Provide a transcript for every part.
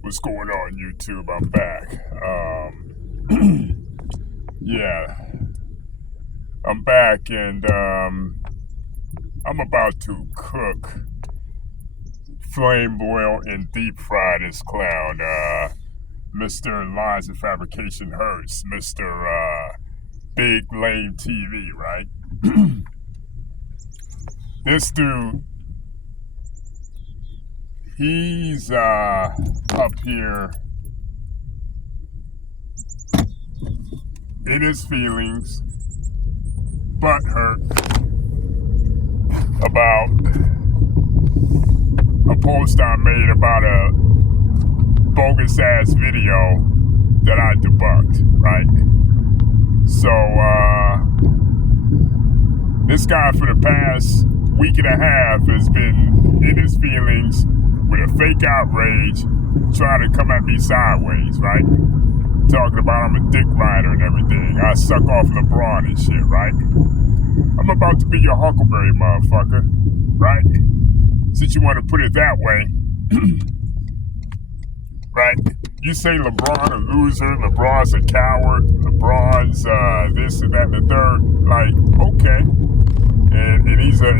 What's going on, YouTube? I'm back. Yeah, I'm back, and I'm about to cook, flame boil, and deep fry this clown, Mr. Lines of Fabrication Hurts, Mr. Big Lame TV, right? This dude, he's up here in his feelings, butthurt about a post I made about a bogus ass video that I debunked, right? So this guy for the past week and a half has been in his feelings with a fake outrage, trying to come at me sideways, right? Talking about I'm a dick rider and everything. I suck off LeBron and shit, right? I'm about to be your Huckleberry, motherfucker, right? Since you want to put it that way, right? You say LeBron a loser, LeBron's a coward, LeBron's this and that and the third. Like, okay. And he's like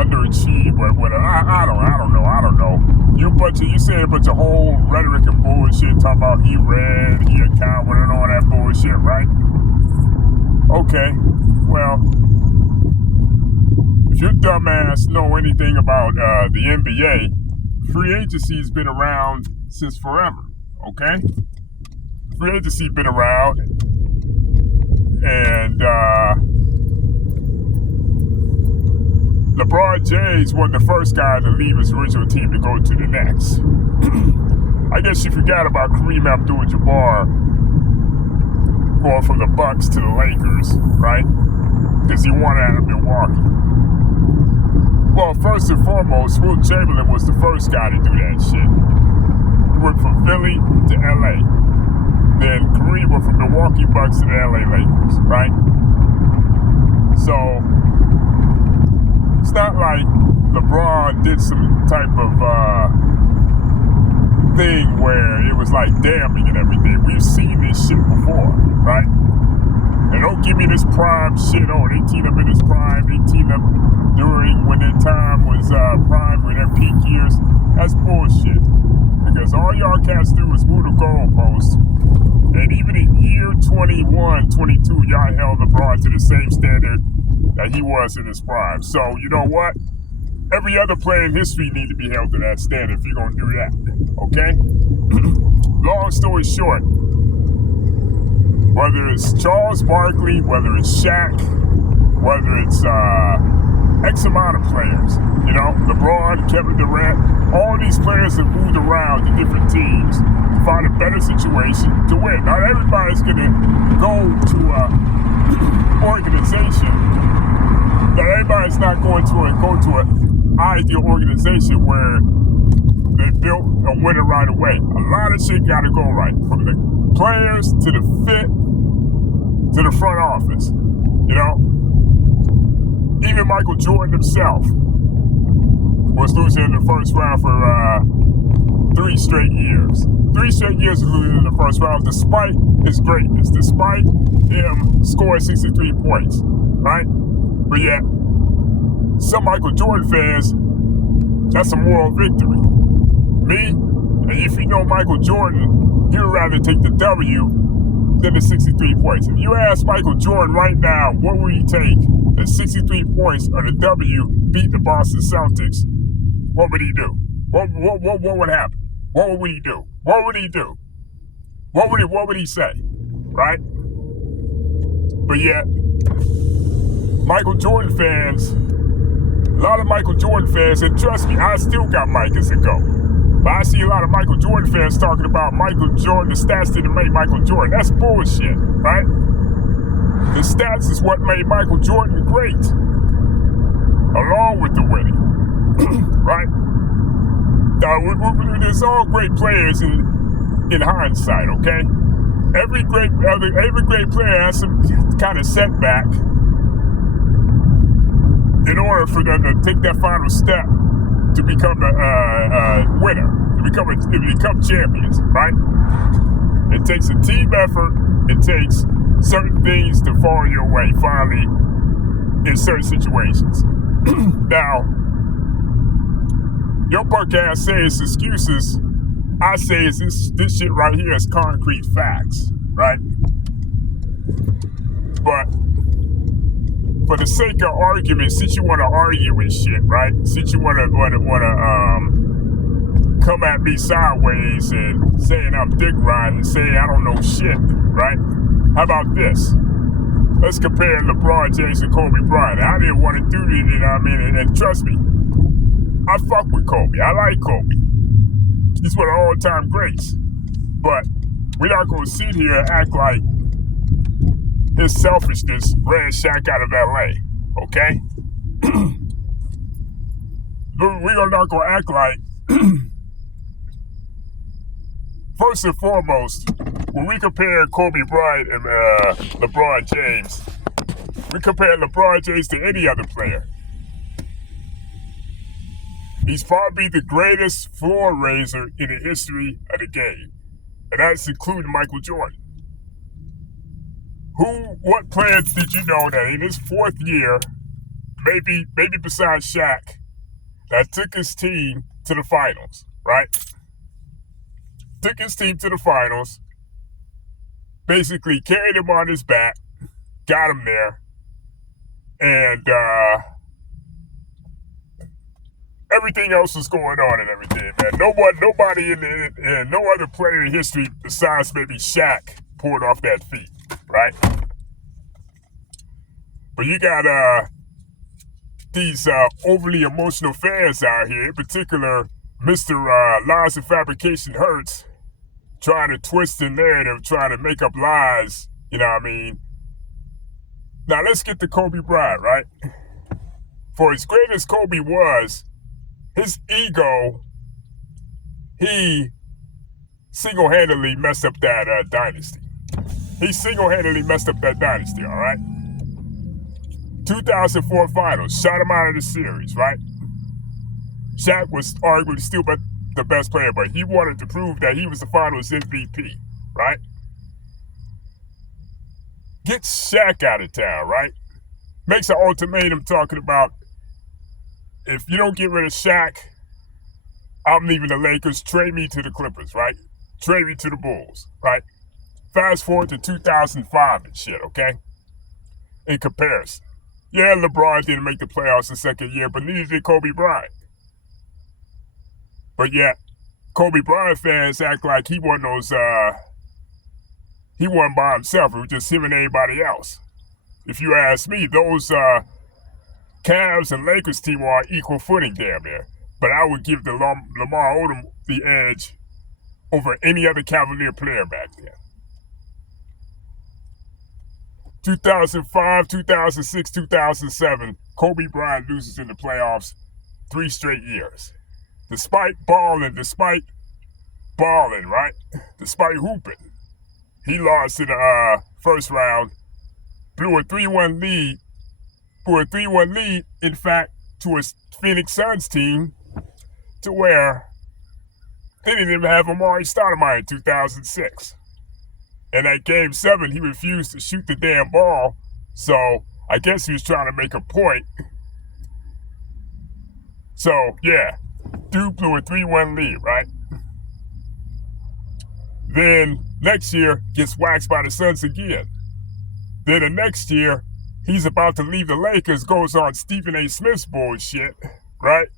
underachieved, but whatever. I don't know. You say a bunch of whole rhetoric and bullshit, talking about he red, he a coward and all that bullshit, right? Okay, well, if your dumbass know anything about the NBA, free agency's been around since forever, okay? Free agency's been around, and LeBron James wasn't the first guy to leave his original team to go to the next. I guess you forgot about Kareem Abdul-Jabbar going from the Bucks to the Lakers, right? Because he wanted out of Milwaukee. Well, first and foremost, Will Chamberlain was the first guy to do that shit. He went from Philly to LA. Then Kareem went from Milwaukee Bucks to the LA Lakers, right? So it's not like LeBron did some type of thing where it was like damning and everything. We've seen this shit before, right? And don't give me this prime shit. Oh, they teamed up in his prime. They teamed up during when their time was prime, when their peak years. That's bullshit. Because all y'all cats do is move the goalpost. And even in year 21, 22, y'all held LeBron to the same standard that he was in his prime. So, you know what? Every other player in history needs to be held to that standard if you're going to do that. Okay? Long story short, whether it's Charles Barkley, whether it's Shaq, whether it's X amount of players, you know, LeBron, Kevin Durant, all these players have moved around to different teams to find a better situation to win. Not everybody's going to go to an organization. Not everybody's not going to go to an ideal organization where they built a winner right away. A lot of shit got to go right, from the players to the fit to the front office, you know? Even Michael Jordan himself was losing in the first round for 3 straight years. 3 straight years of losing in the first round despite his greatness, despite him scoring 63 points, right? But yet, some Michael Jordan fans, that's a moral victory. Me, and if you know Michael Jordan, he would rather take the W than the 63 points. If you ask Michael Jordan right now, what would he take? The 63 points or the W beat the Boston Celtics? What would he do? What would happen? What would he do? What would he do? What would he say? Right? But yet, Michael Jordan fans, a lot of Michael Jordan fans, and trust me, I still got Mike as a go. But I see a lot of Michael Jordan fans talking about Michael Jordan, the stats didn't make Michael Jordan. That's bullshit, right? The stats is what made Michael Jordan great, along with the winning, right? There's all great players in hindsight, okay? Every great player has some kind of setback in order for them to take that final step to become a winner, to become champions, right? It takes a team effort. It takes certain things to fall your way, finally, in certain situations. Now, your podcast says excuses. I say this shit right here is concrete facts, right? But for the sake of argument, since you want to argue with shit, right? Since you want to come at me sideways and saying I'm dick riding and saying I don't know shit, right? How about this? Let's compare LeBron James and Kobe Bryant. I didn't want to do it, you know what I mean? And trust me, I fuck with Kobe. I like Kobe. He's one of the all-time greats. But we're not going to sit here and act like his selfishness ran Shaq out of LA, okay? We're not going to act like, first and foremost, when we compare Kobe Bryant and LeBron James, we compare LeBron James to any other player. He's probably the greatest floor raiser in the history of the game. And that's including Michael Jordan. What player did you know that in his fourth year, maybe besides Shaq, that took his team to the finals, right? Took his team to the finals, basically carried him on his back, got him there, and everything else was going on and everything, man. Nobody no other player in history besides maybe Shaq pulled off that feat, right? But you got these overly emotional fans out here, in particular, Mr. Lies and Fabrication Hurts, trying to twist the narrative, trying to make up lies, you know what I mean? Now let's get to Kobe Bryant, right? For as great as Kobe was, his ego, he single-handedly messed up that dynasty. He single-handedly messed up that dynasty, all right? 2004 finals, shot him out of the series, right? Shaq was arguably still the best player, but he wanted to prove that he was the finals MVP, right? Get Shaq out of town, right? Makes an ultimatum talking about, if you don't get rid of Shaq, I'm leaving the Lakers, trade me to the Clippers, right? Trade me to the Bulls, right? Fast forward to 2005 and shit, okay? In comparison. Yeah, LeBron didn't make the playoffs the second year, but neither did Kobe Bryant. But yet, Kobe Bryant fans act like he wasn't by himself. It was just him and everybody else. If you ask me, those Cavs and Lakers team are on equal footing damn near. But I would give the Lamar Odom the edge over any other Cavalier player back then. 2005, 2006, 2007, Kobe Bryant loses in the playoffs 3 straight years. Despite balling, right? Despite hooping, he lost in the first round, blew a 3-1 lead, in fact, to a Phoenix Suns team, to where they didn't even have Amari Stoudemire in 2006. And at Game 7, he refused to shoot the damn ball, so I guess he was trying to make a point. So, yeah, dude blew a 3-1 lead, right? Then, next year, gets waxed by the Suns again. Then the next year, he's about to leave the Lakers, goes on Stephen A. Smith's bullshit, right?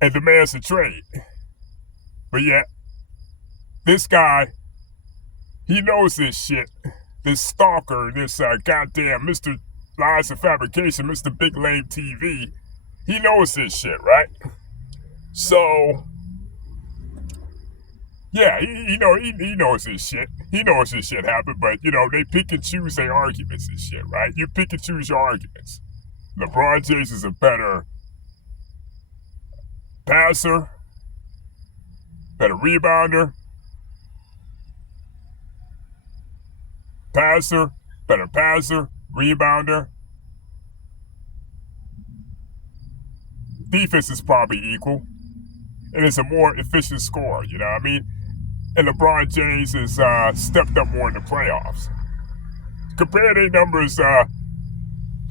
And demands a trade. But yet, this guy, he knows this shit. This stalker, this goddamn Mr. Lies and Fabrication, Mr. Big Lame TV, he knows this shit, right? So, yeah, he knows this shit. He knows this shit happened, but, they pick and choose their arguments and shit, right? You pick and choose your arguments. LeBron James is a better passer, better rebounder, better passer, rebounder. defense is probably equal, and it's a more efficient scorer. You know what I mean? And LeBron James has stepped up more in the playoffs. Compare their numbers.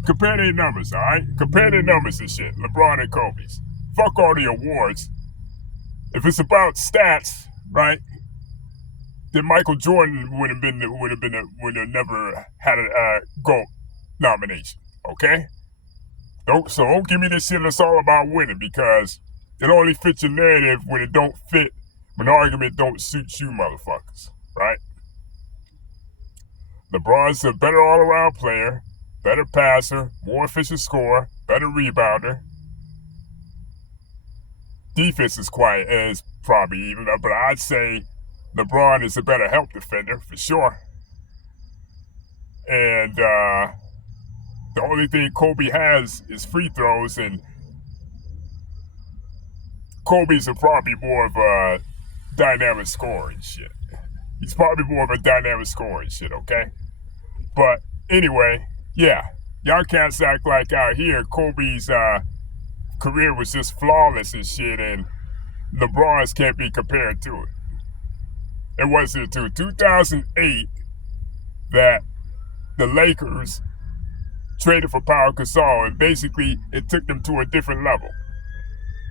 Compare their numbers, all right? Compare their numbers and shit. LeBron and Kobe's. Fuck all the awards. If it's about stats, right? Then Michael Jordan would have never had a GOAT nomination. Okay? Don't give me this shit that's all about winning, because it only fits your narrative when it don't fit, when the argument don't suit you motherfuckers, right? LeBron's a better all-around player, better passer, more efficient scorer, better rebounder. Defense is probably even up, but I'd say LeBron is a better help defender for sure. And the only thing Kobe has is free throws, and Kobe's probably more of a dynamic scorer and shit. He's probably more of a dynamic scorer and shit, okay? But anyway, yeah, y'all cats act like out here Kobe's career was just flawless and shit, and LeBron's can't be compared to it. It wasn't until 2008 that the Lakers traded for Pau Gasol, and basically it took them to a different level.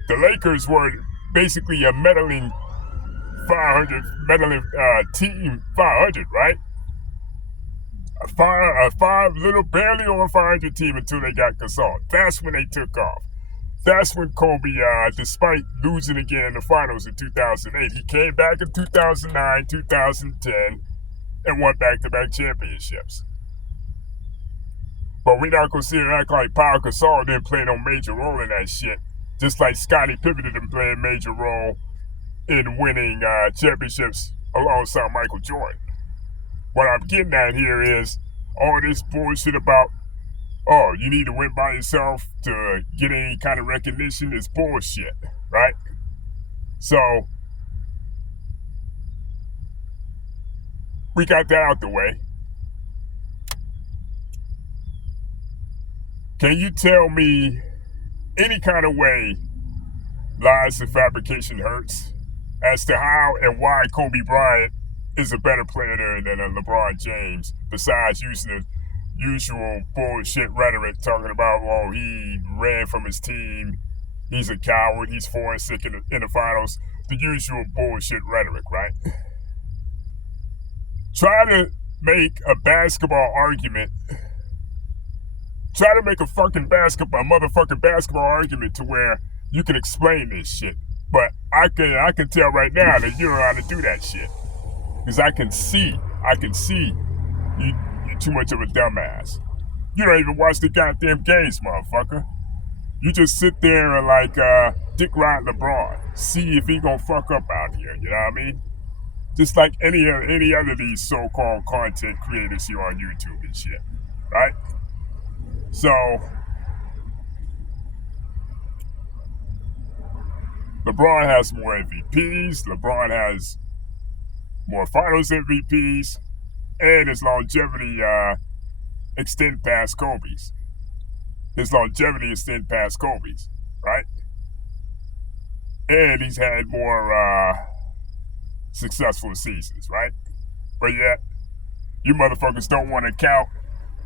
The Lakers were basically a meddling team 500, right? A little barely over 500 team until they got Gasol. That's when they took off. That's when Kobe, despite losing again in the finals in 2008, he came back in 2009, 2010, and won back-to-back championships. But we're not going to sit and act like Pau Gasol didn't play no major role in that shit. Just like Scottie Pippen didn't play a major role in winning championships alongside Michael Jordan. What I'm getting at here is all this bullshit about, oh, you need to win by yourself to get any kind of recognition is bullshit, right? So, we got that out the way. Can you tell me any kind of way lies and fabrication hurts as to how and why Kobe Bryant is a better player than a LeBron James, besides using the usual bullshit rhetoric talking about, oh, he ran from his team, he's a coward, he's 4-6 in the finals, the usual bullshit rhetoric, right? Try to make a basketball argument, try to make a motherfucking basketball argument to where you can explain this shit. But I can tell right now that you don't know how to do that shit. Because I can see you're too much of a dumbass. You don't even watch the goddamn games, motherfucker. You just sit there and like dick ride LeBron. See if he gonna fuck up out here, you know what I mean? Just like any other of these so-called content creators here on YouTube and shit, right? So, LeBron has more MVPs, LeBron has more finals MVPs, and his longevity extend past Kobe's. Right? And he's had more successful seasons, right? But yet, you motherfuckers don't want to count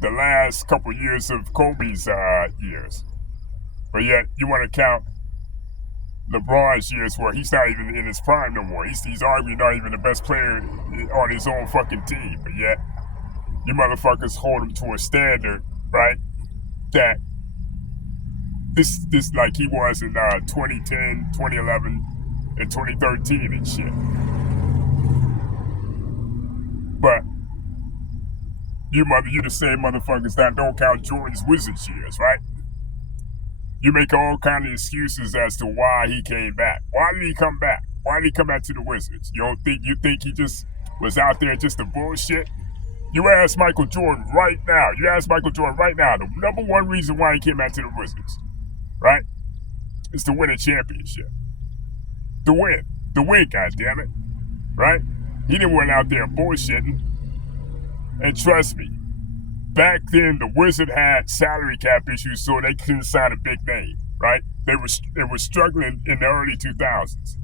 the last couple years of Kobe's years. But yet, you want to count LeBron's years where he's not even in his prime no more. He's arguably not even the best player on his own fucking team. But yet, you motherfuckers hold him to a standard, right? That this like he was in 2010, 2011, and 2013 and shit. But you the same motherfuckers that don't count Jordan's Wizards years, right? You make all kind of excuses as to why he came back. Why did he come back? Why did he come back to the Wizards? You think he just was out there just to bullshit? You ask Michael Jordan right now. The number one reason why he came back to the Wizards, right, is to win a championship. To win, goddammit, right? He didn't went out there bullshitting. And trust me, back then the Wizard had salary cap issues, so they couldn't sign a big name. right? They were struggling in the early 2000s.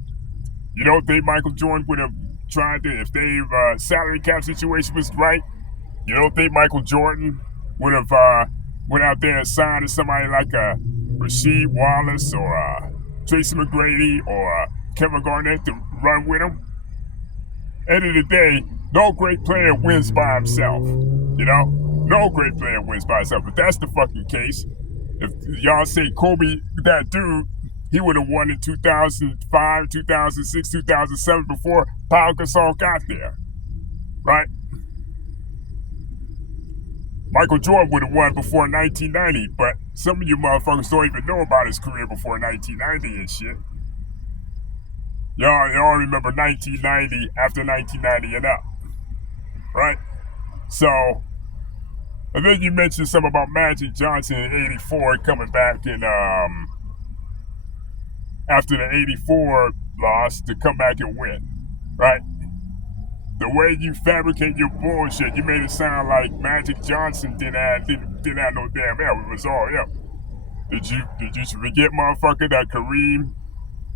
You don't think Michael Jordan would have tried to, if Dave's salary cap situation was right, you don't think Michael Jordan would have went out there and signed to somebody like a Rasheed Wallace or Tracy McGrady or Kevin Garnett to run with him? End of the day, no great player wins by himself. You know? No great player wins by himself. But that's the fucking case. If y'all say Kobe, that dude, he would have won in 2005, 2006, 2007 before Pau Gasol got there. Right? Michael Jordan would have won before 1990, but some of you motherfuckers don't even know about his career before 1990 and shit. Y'all remember 1990 after 1990 and up. Right? So, and then you mentioned something about Magic Johnson in 84 coming back in, after the 84 loss to come back and win. Right? The way you fabricate your bullshit, you made it sound like Magic Johnson didn't have no damn help. It was all him. Did you forget, motherfucker, that Kareem,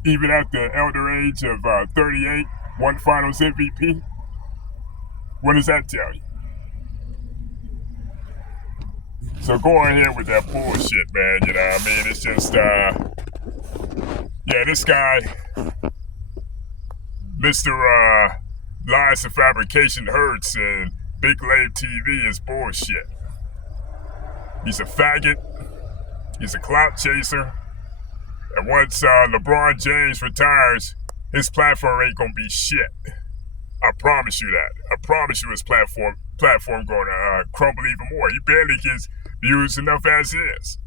even at the elder age of 38, won Finals MVP? What does that tell you? So go ahead with that bullshit, man. You know what I mean? It's just, yeah, this guy, Mr. Lies and Fabrication hurts and Big Lave TV is bullshit. He's a faggot. He's a clout chaser. And once LeBron James retires, his platform ain't gonna be shit. I promise you that. I promise you his platform gonna crumble even more. He barely gets views enough as is.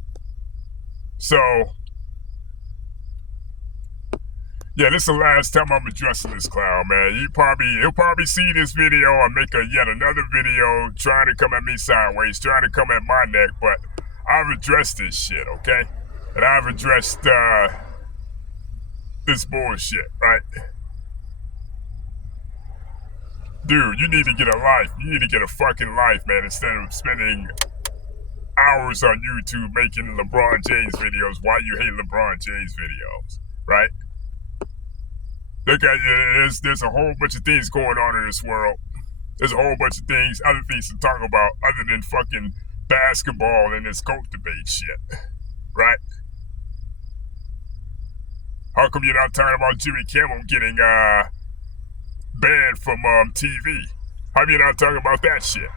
So, yeah, this is the last time I'm addressing this clown, man. He'll probably see this video and make yet another video trying to come at me sideways, trying to come at my neck, but I've addressed this shit, okay? And I've addressed this bullshit, right? Dude, you need to get a life. You need to get a fucking life, man, instead of spending hours on YouTube making LeBron James videos while you hate LeBron James videos, right? Look at there's a whole bunch of things going on in this world. There's a whole bunch of things, other things to talk about other than fucking basketball and this GOAT debate shit, right? How come you're not talking about Jimmy Kimmel getting banned from TV? How come you're not talking about that shit?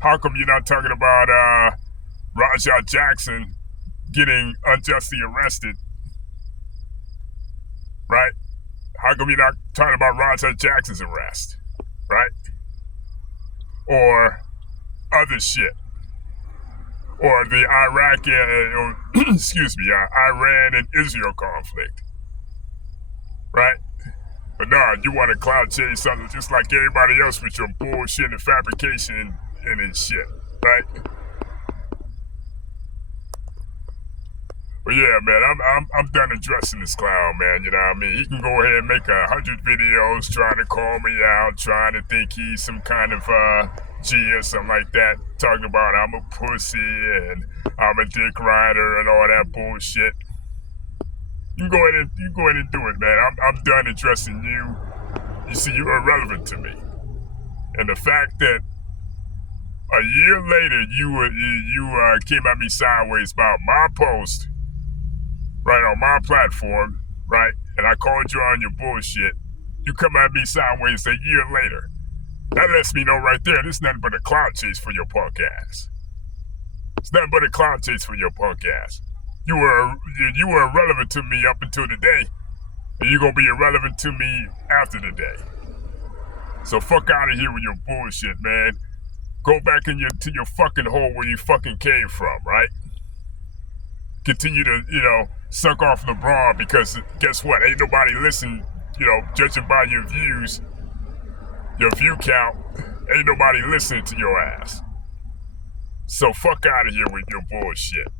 How come you're not talking about Rajah Jackson getting unjustly arrested, right? How come you're not talking about Rajah Jackson's arrest, right? Or other shit. Or the Iran and Israel conflict, right? But nah, you want to cloud chase something just like everybody else with your bullshit and fabrication and shit, right? But yeah, man, I'm done addressing this clown, man. You know what I mean? He can go ahead and make 100 videos trying to call me out, trying to think he's some kind of G or something like that, talking about I'm a pussy and I'm a dick rider and all that bullshit. You go ahead and do it, man. I'm done addressing you. You see, you're irrelevant to me, and the fact that a year later you came at me sideways about my post, right, on my platform, right, and I called you on your bullshit. You come at me sideways a year later. That lets me know right there, this is nothing but a clout chase for your punk ass. It's nothing but a clout chase for your punk ass. You were irrelevant to me up until today, and you're gonna be irrelevant to me after the day. So fuck out of here with your bullshit, man. Go back to your fucking hole where you fucking came from, right? Continue to, suck off LeBron, because guess what? Ain't nobody listening, judging by your views, your view count, ain't nobody listening to your ass. So fuck out of here with your bullshit.